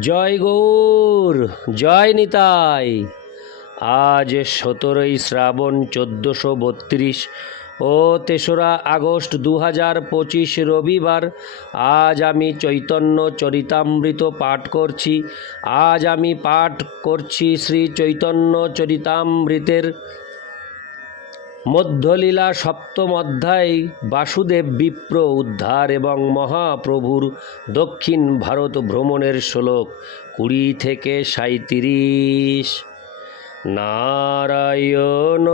জয় গৌর, জয় নিতাই। আজ সতেরোই শ্রাবণ চোদ্দোশো বত্রিশ ও তেসরা আগস্ট দু হাজার পঁচিশ রবিবার, আজ আমি চৈতন্য চরিতামৃত পাঠ করছি। আজ আমি পাঠ করছি শ্রী চৈতন্য চরিতামৃতের মধ্যলীলা সপ্তম অধ্যায়, বাসুদেব বিপ্র উদ্ধার এবং মহাপ্রভুর দক্ষিণ ভারত ভ্রমণের শ্লোক, কুড়ি থেকে সাঁত্রিশ নারায়ণ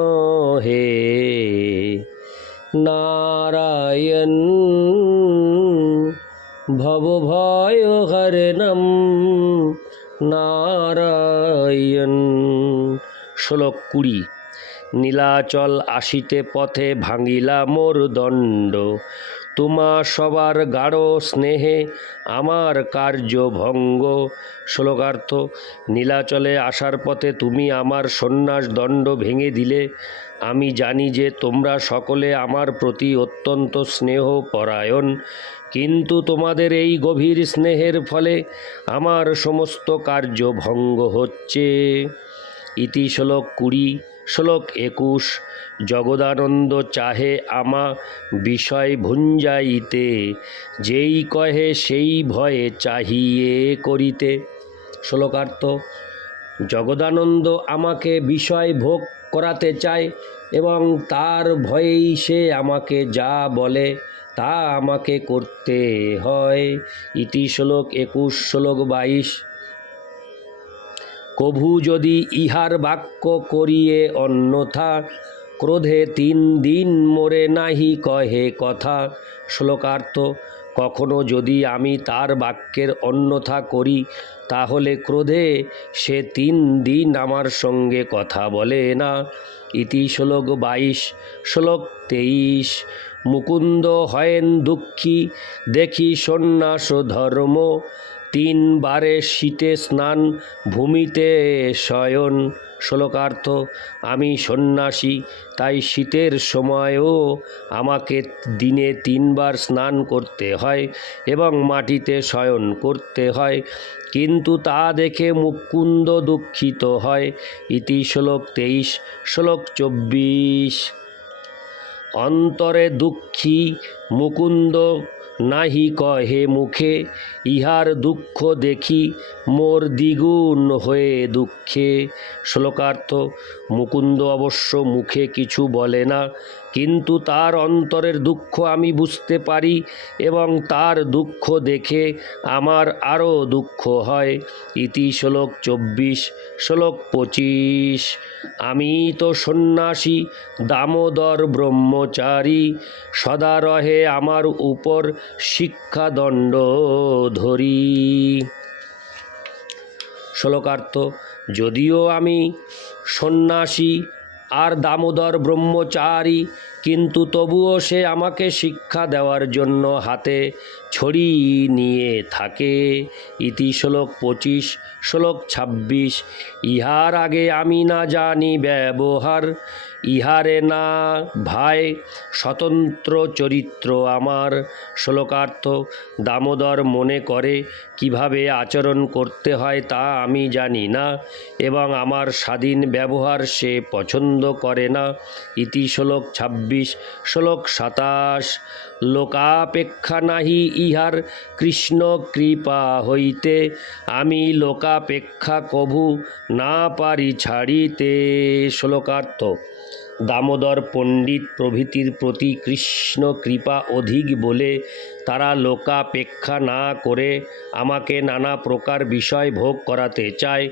হে, নারায়ণ ভবভয় হরণম নারায়ণ। শ্লোক কুড়ি। নীলাচল আসিতে পথে ভাঙিলা মোর দণ্ড। তোমা সবার গাঢ় স্নেহে আমার কার্য ভঙ্গ। শ্লোকার্থ, নীলাচলে আসার পথে তুমি আমার সন্ন্যাস দণ্ড ভেঙে দিলে। আমি জানি যে তোমরা সকলে আমার প্রতি অত্যন্ত স্নেহ পরায়ণ কিন্তু তোমাদের এই গভীর স্নেহের ফলে আমার সমস্ত কার্য ভঙ্গ হচ্ছে। ইতি শ্লোক কুড়ি। শ্লোক একুশ, জগদানন্দ চাহে আমা বিষয় ভুঞ্জাইতে, যেই কহে সেই ভয়ে চাহিয়ে করিতে। শ্লোকার্থ, জগদানন্দ আমাকে বিষয় ভোগ করাতে চায় এবং তার ভয়েই সে আমাকে যা বলে তা আমাকে করতে হয়। ইতি শ্লোক একুশ, শ্লোক বাইশ কভু যদি ইহার বাক্য করিয়ে অন্যথা, ক্রোধে তিন দিন মোরে নাহি কহে কথা। শ্লোকার্থ, কখনো যদি আমি তার বাক্যের অন্যথা করি, তাহলে ক্রোধে সে তিন দিন আমার সঙ্গে কথা বলে না। ইতি শ্লোক বাইশ, শ্লোক তেইশ, মুকুন্দ হয়েন দুঃখী, দেখি সন্ন্যাস ধর্ম তিনবারে শীতে স্নান, ভূমিতে শয়ন। শ্লোকার্থ, আমি সন্ন্যাসী, তাই শীতের সময়ও আমাকে দিনে তিনবার স্নান করতে হয় এবং মাটিতে শয়ন করতে হয়। কিন্তু তা দেখে মুকুন্দ দুঃখিত হয়। ইতি শ্লোক তেইশ, শ্লোক চব্বিশ। অন্তরে দুঃখী মুকুন্দ নাহি কহে মুখে, ইহার দুঃখ দেখি, মোর দ্বিগুণ হয়ে দুঃখে। শ্লোকার্থ, মুকুন্দ অবশ্য মুখে কিছু বলে না কিন্তু তার অন্তরের দুঃখ আমি বুঝতে পারি এবং তার দুঃখ দেখে আমার আরও দুঃখ হয়। ইতি শ্লোক চব্বিশ, শ্লোক পঁচিশ। আমি তো সন্ন্যাসী, দামোদর ব্রহ্মচারী, সদা রহে আমার উপর শিক্ষাদণ্ড ধরি। শ্লোকার্থ, যদিও আমি সন্ন্যাসী আর দামোদর ব্রহ্মচারী কিন্তু তবুও সে আমাকে শিক্ষা দেওয়ার জন্য হাতে ছড়ি নিয়ে থাকে। ইতি শ্লোক পঁচিশ, শ্লোক ছাব্বিশ, ইহার আগে আমি না জানি ব্যবহার, ইহারে না ভাই স্বতন্ত্র চরিত্র আমার। শ্লোকার্থ, দামোদর মনে করে কীভাবে আচরণ করতে হয় তা আমি জানি না এবং আমার স্বাধীন ব্যবহার সে পছন্দ করে না। ইতি শ্লোক ছাব্বিশ শ্লোক সাতাশ, লোকাপেক্ষা নাহি ইহার কৃষ্ণ কৃপা হইতে, আমি লোকাপেক্ষা কভু না পারি ছাড়িতে। শ্লোকার্থ, দামোদর পণ্ডিত প্রভৃতির প্রতি কৃষ্ণ কৃপা অধিক বলে তারা লোকাপেক্ষা না করে আমাকে নানা প্রকার বিষয় ভোগ করাতে চায়।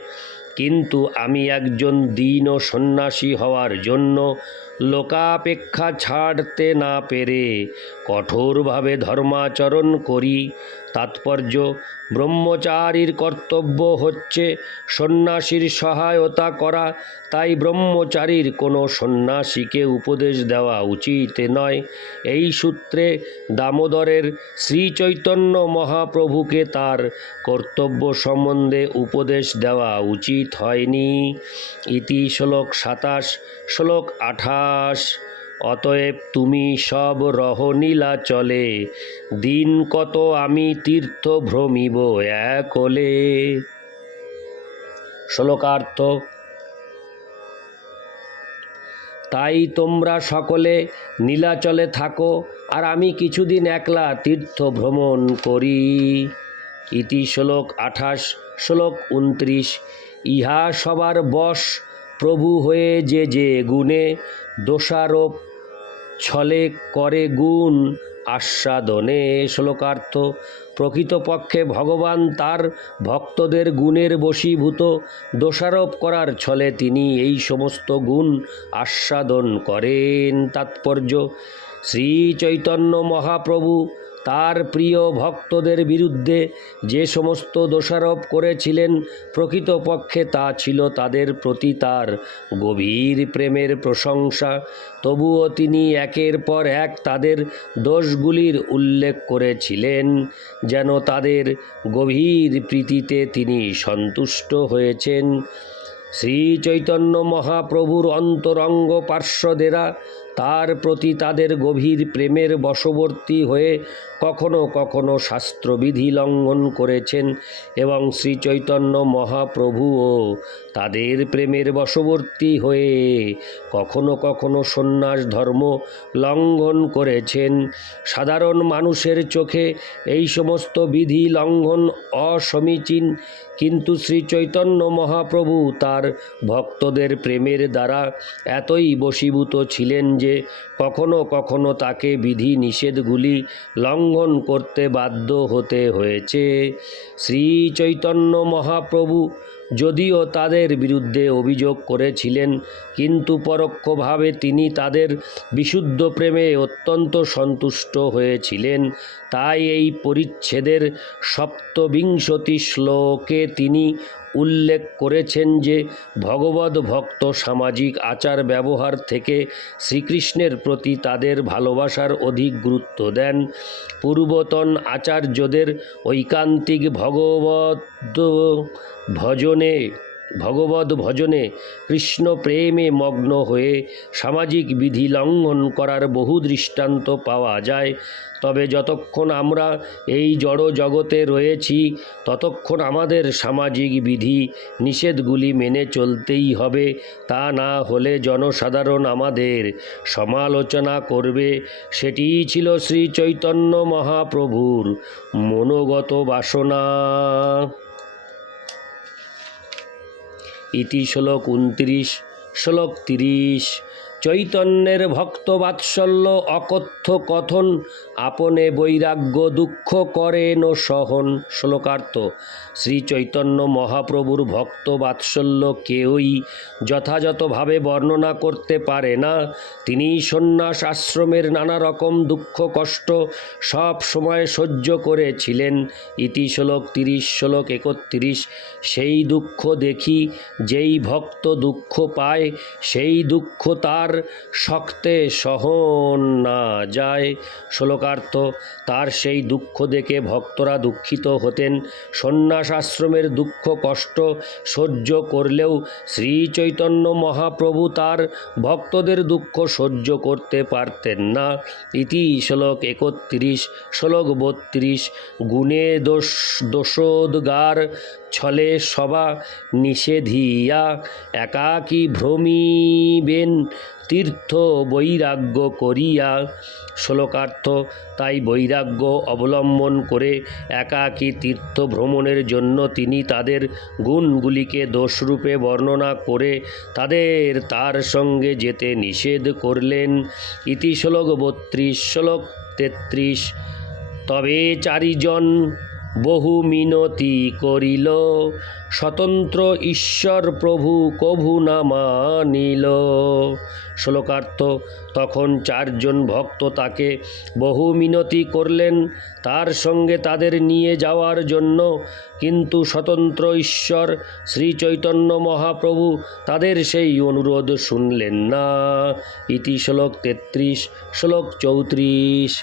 কিন্তু আমি একজন দীন সন্ন্যাসী হওয়ার জন্য লোকাপেক্ষা ছাড়তে না পেরে কঠোরভাবে ধর্মাচরণ করি। তাৎপর্য, ব্রহ্মচারীর কর্তব্য হচ্ছে সন্ন্যাসীর সহায়তা করা। তাই ব্রহ্মচারীর কোনো সন্ন্যাসীকে উপদেশ দেওয়া উচিত নয়। এই সূত্রে দামোদরের শ্রীচৈতন্য মহাপ্রভুকে তার কর্তব্য সম্বন্ধে উপদেশ দেওয়া উচিত হয়নি। ইতি শ্লোক সাতাশ, শ্লোক আঠাশ। অতএব তুমি সব রহ নীলাচলে দিন কত আমি তীর্থ ভ্রমিব একলে। শ্লোকার্থ, তাই তোমরা সকলে নীলাচলে থাকো, আর আমি কিছুদিন একলা তীর্থ ভ্রমণ করি। ইতি শ্লোক আঠাশ, শ্লোক উনত্রিশ, ইহা সবার বশ, প্রভু হয়ে যে যে গুণে দোষারোপ, ছলে করে গুণ, আস্বাদনে শ্লোকার্থ, প্রকৃতপক্ষে ভগবান তার ভক্তদের গুণের বশীভূত, দোষারোপ করার ছলে তিনি এই সমস্ত গুণ আস্বাদন করেন। তাৎপর্য শ্রী চৈতন্য মহাপ্রভু তার প্রিয় ভক্তদের বিরুদ্ধে যে সমস্ত দোষারোপ করেছিলেন প্রকৃতপক্ষে তা ছিল তাদের প্রতি তার গভীর প্রেমের প্রশংসা। তবুও তিনি একের পর এক তাদের দোষগুলির উল্লেখ করেছিলেন, যেন তাদের গভীর প্রীতিতে তিনি সন্তুষ্ট হয়েছেন। শ্রী চৈতন্য মহাপ্রভুর অন্তরঙ্গ পার্শ্বদেরা তার প্রতি তাদের গভীর প্রেমের বশবর্তী হয়ে কখনো কখনো শাস্ত্রবিধি লঙ্ঘন করেছেন এবং শ্রী চৈতন্য মহাপ্রভুও তাদের প্রেমের বশবর্তী হয়ে কখনো কখনো সন্ন্যাস ধর্ম লঙ্ঘন করেছেন। সাধারণ মানুষের চোখে এই সমস্ত বিধি লঙ্ঘন অসমীচীন, কিন্তু শ্রী চৈতন্য মহাপ্রভু তার ভক্তদের প্রেমের দ্বারা এতই বশীভূত ছিলেন যে কখনো কখনো তাকে বিধি নিষেধগুলি লঙ্ঘন করতে বাধ্য হতে হয়েছে। শ্রী চৈতন্য মহাপ্রভু যদিও তাদের বিরুদ্ধে অভিযোগ করেছিলেন, কিন্তু পরোক্ষভাবে তিনি তাদের বিশুদ্ধ প্রেমে অত্যন্ত সন্তুষ্ট হয়েছিলেন। তাই এই পরিচ্ছেদের সপ্তবিংশতি শ্লোকে তিনি উল্লেখ করেছেন যে ভগবত ভক্ত সামাজিক আচার ব্যবহার থেকে শ্রীকৃষ্ণের প্রতি তাদের ভালোবাসার অধিক গুরুত্ব দেন। পূর্বতন আচার্যদের ঐকান্তিক ভগবত ভজনে ভগবত ভজনে কৃষ্ণ প্রেমে মগ্ন হয়ে সামাজিক বিধি লঙ্ঘন করার বহু দৃষ্টান্ত পাওয়া যায়। তবে যতক্ষণ আমরা এই জড় জগতে রয়েছি, ততক্ষণ আমাদের সামাজিক বিধি নিষেধগুলি মেনে চলতেই হবে। তা না হলে জনসাধারণ আমাদের সমালোচনা করবে। সেটিই ছিল শ্রী চৈতন্য মহাপ্রভুর মনোগত বাসনা। ইতি শ্লোক উনত্রিশ শ্লোক তিরিশ চৈতন্যের ভক্ত বাৎসল্য অকথ্য কথন, আপনে বৈরাগ্য দুঃখ করেন সহন। শ্লোকার্থ শ্রী চৈতন্য মহাপ্রভুর ভক্ত বাৎসল্য কেউই যথাযথভাবে বর্ণনা করতে পারে না। তিনি সন্ন্যাস আশ্রমের নানা রকম দুঃখ কষ্ট সব সময় সহ্য করেছিলেন। ইতি শ্লোক তিরিশ, শ্লোক একত্রিশ, সেই দুঃখ দেখি, যেই ভক্ত দুঃখ পায়, সেই দুঃখ তার শক্তে সহন না যায়। শ্লোকার্থ, তার সেই দুঃখ দেখে ভক্তরা দুঃখিত হতেন। সন্ন্যাস আশ্রমের দুঃখ কষ্ট সহ্য করলেও শ্রী চৈতন্য মহাপ্রভু তার ভক্তদের দুঃখ সহ্য করতে পারতেন না। ইতি শ্লোক একত্রিশ, শ্লোক বত্রিশ, গুণে দোষ, দোষোদ্গার ছলে সবা নিষেধিয়া একাকী ভ্রমিবেন তীর্থ বৈরাগ্য করিয়া। শ্লোকার্থ, তাই বৈরাগ্য অবলম্বন করে একাকী তীর্থ ভ্রমণের জন্য তিনি তাদের গুণগুলিকে দোষরূপে বর্ণনা করে তাদের তার সঙ্গে যেতে নিষেধ করলেন। ইতি শ্লোক বত্রিশ, শ্লোক তেত্রিশ, তবে চারিজন বহু মিনতি করিল, স্বতন্ত্র ঈশ্বর প্রভু কভু না মানিল শ্লোকার্থ, তখন চারজন ভক্ত তাকে বহু মিনতি করলেন, তার সঙ্গে তাদের নিয়ে যাওয়ার জন্য। কিন্তু স্বতন্ত্র ঈশ্বর শ্রী চৈতন্য মহাপ্রভু তাদের সেই অনুরোধ শুনলেন না। ইতি শ্লোক তেত্রিশ, শ্লোক চৌত্রিশ।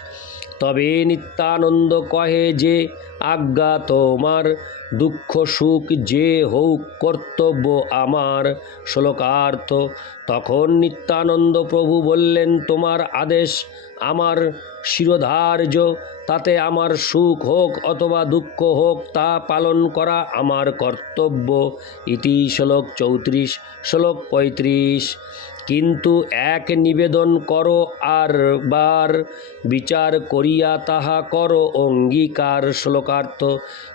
তবে নিত্যানন্দ কহে যে, আজ্ঞা তোমার, দুঃখ সুখ যে হোক কর্তব্য আমার। শ্লোকার্থ, তখন নিত্যানন্দ প্রভু বললেন, তোমার আদেশ আমার শিরোধার্য। তাতে আমার সুখ হোক অথবা দুঃখ হোক, তা পালন করা আমার কর্তব্য। ইতি শ্লোক চৌত্রিশ, শ্লোক পঁয়ত্রিশ। কিন্তু এক নিবেদন করো আর বার বিচার করিয়া তাহা করো অঙ্গীকার শ্লোকার্থ।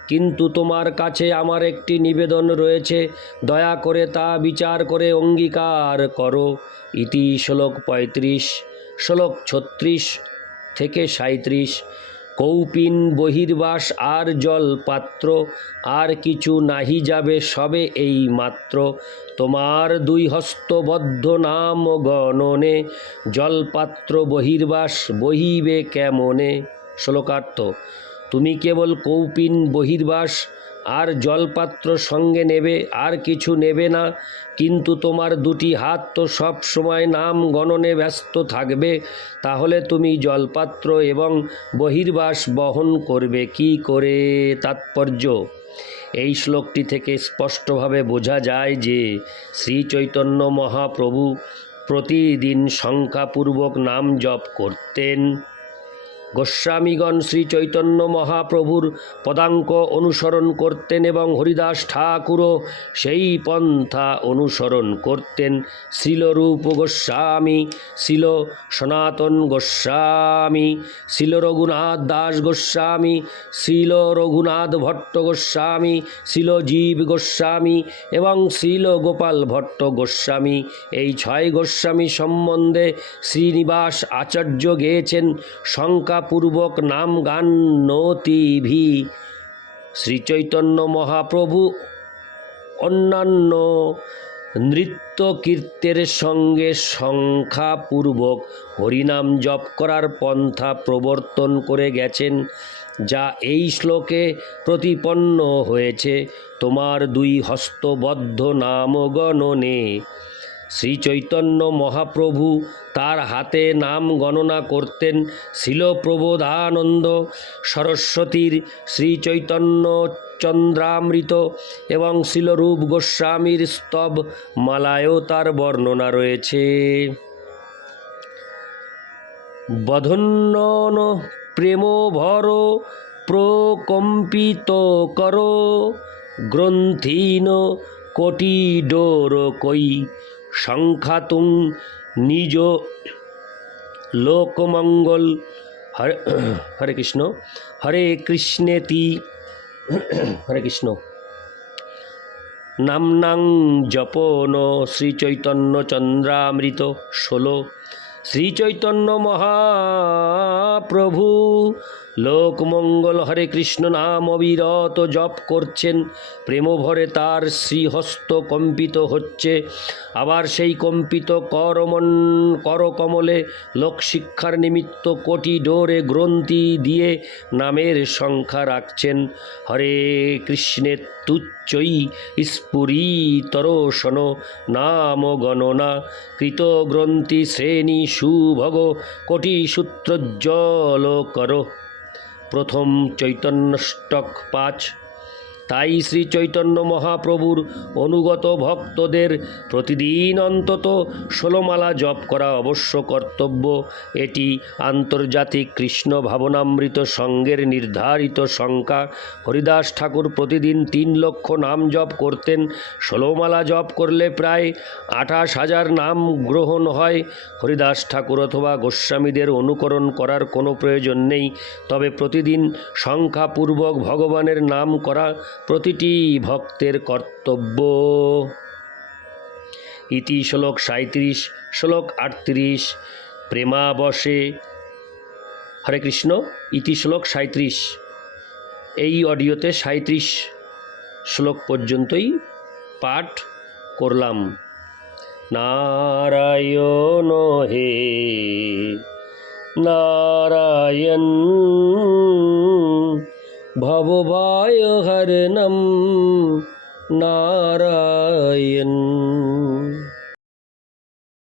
কিন্তু তোমার কাছে আমার একটি নিবেদন রয়েছে, দয়া করে তা বিচার করে অঙ্গীকার করো। ইতি শ্লোক পঁয়ত্রিশ, শ্লোক ছত্রিশ থেকে সাঁত্রিশ কৌপিন বহির্বাস আর জল পাত্র, আর কিছু নাহি যাবে সবে এই মাত্র। তোমার দুই হস্তবদ্ধ নাম গণনে জলপাত্র বহির্বাস বহিবে কেমনে? শ্লোকার্থ, তুমি কেবল কৌপিন বহির্বাস আর জলপাত্র সঙ্গে নেবে, আর কিছু নেবে না। কিন্তু তোমার দুটি হাত তো সব সময় নাম গণনে ব্যস্ত থাকবে। তাহলে তুমি জলপাত্র এবং বহির্বাস বহন করবে কি করে? তাৎপর্য। এই শ্লোকটি থেকে স্পষ্টভাবে বোঝা যায় যে শ্রী চৈতন্য মহাপ্রভু প্রতিদিন সংখ্যাপূর্বক নাম জপ করতেন। গোস্বামীগণ শ্রী চৈতন্য মহাপ্রভুর পদাঙ্ক অনুসরণ করতেন এবং হরিদাস ঠাকুরও সেই পন্থা অনুসরণ করতেন। শিলরূপ গোস্বামী, শিল সনাতন গোস্বামী, শিল রঘুনাথ দাস গোস্বামী, শিল রঘুনাথ ভট্ট গোস্বামী, শিল জীব গোস্বামী এবং শিল গোপাল ভট্ট গোস্বামী। এই ছয় গোস্বামী সম্বন্ধে শ্রীনিবাস আচার্য গেয়েছেন সংখ্যাপূর্বক নাম গান নতিভি শ্রীচৈতন্য মহাপ্রভু অন্যান্য নৃত্য কীর্তের সঙ্গে সংখ্যাপূর্বক হরিনাম জপ করার পন্থা প্রবর্তন করে গেছেন, যা এই শ্লোকে প্রতিপন্ন হয়েছে। তোমার দুই হস্তবদ্ধ নাম গণনে শ্রী চৈতন্য মহাপ্রভু তার হাতে নাম গণনা করতেন শিলপ্রবোধানন্দ সরস্বতীর শ্রী চন্দ্রামৃত এবং শিলরূপ গোস্বামীর স্তব মালায়ও তার বর্ণনা রয়েছে। বধন্যন প্রেম ভর প্রকম্পিত কর, গ্রন্থিন কোটি ডোর কই সংখ্যাতুং নিজ লোকমঙ্গল হরে হরে কৃষ্ণ। হরে কৃষ্ণেতি হরে কৃষ্ণ। নামনাং জপন শ্রীচৈতন্য চন্দ্রামৃত ষোলো। শ্রীচৈতন্য মহাপ্রভু লোকমঙ্গল হরে কৃষ্ণ নাম অবিরত জপ করছেন। প্রেমভরে তার শ্রীহস্ত কম্পিত হচ্ছে। আবার সেই কম্পিত করমন করকমলে লোকশিক্ষার নিমিত্ত কোটি ডোরে গ্রন্থি দিয়ে নামের সংখ্যা রাখছেন। হরে কৃষ্ণের তুচ্চই স্ফুরিতরোষণ নাম গণনা। কৃত গ্রন্থি শ্রেণি সুভগ কোটি সূত্রজ্জল কর। প্রথম চৈতন্যষ্টক পাঁচ। তাই শ্রী চৈতন্য মহাপ্রভুর অনুগত ভক্তদের প্রতিদিন অন্তত ষোলোমালা জপ করা অবশ্য কর্তব্য। এটি আন্তর্জাতিক কৃষ্ণ ভাবনামৃত সঙ্গের নির্ধারিত সংখ্যা। হরিদাস ঠাকুর প্রতিদিন তিন লক্ষ নাম জপ করতেন। ষোলোমালা জপ করলে প্রায় আঠাশ হাজার নাম গ্রহণ হয়। হরিদাস ঠাকুর অথবা গোস্বামীদের অনুকরণ করার কোনো প্রয়োজন নেই। তবে প্রতিদিন সংখ্যাপূর্বক ভগবানের নাম করা প্রতিটি ভক্তের কর্তব্য। ইতি শ্লোক সাঁত্রিশ শ্লোক আটত্রিশ, প্রেমাবশে। হরে কৃষ্ণ, ইতি শ্লোক সাঁত্রিশ এই অডিওতে সাঁত্রিশ শ্লোক পর্যন্তই পাঠ করলাম। নারায়ণ হে, নারায়ণ। ভবভায় হরণম নারায়ণ।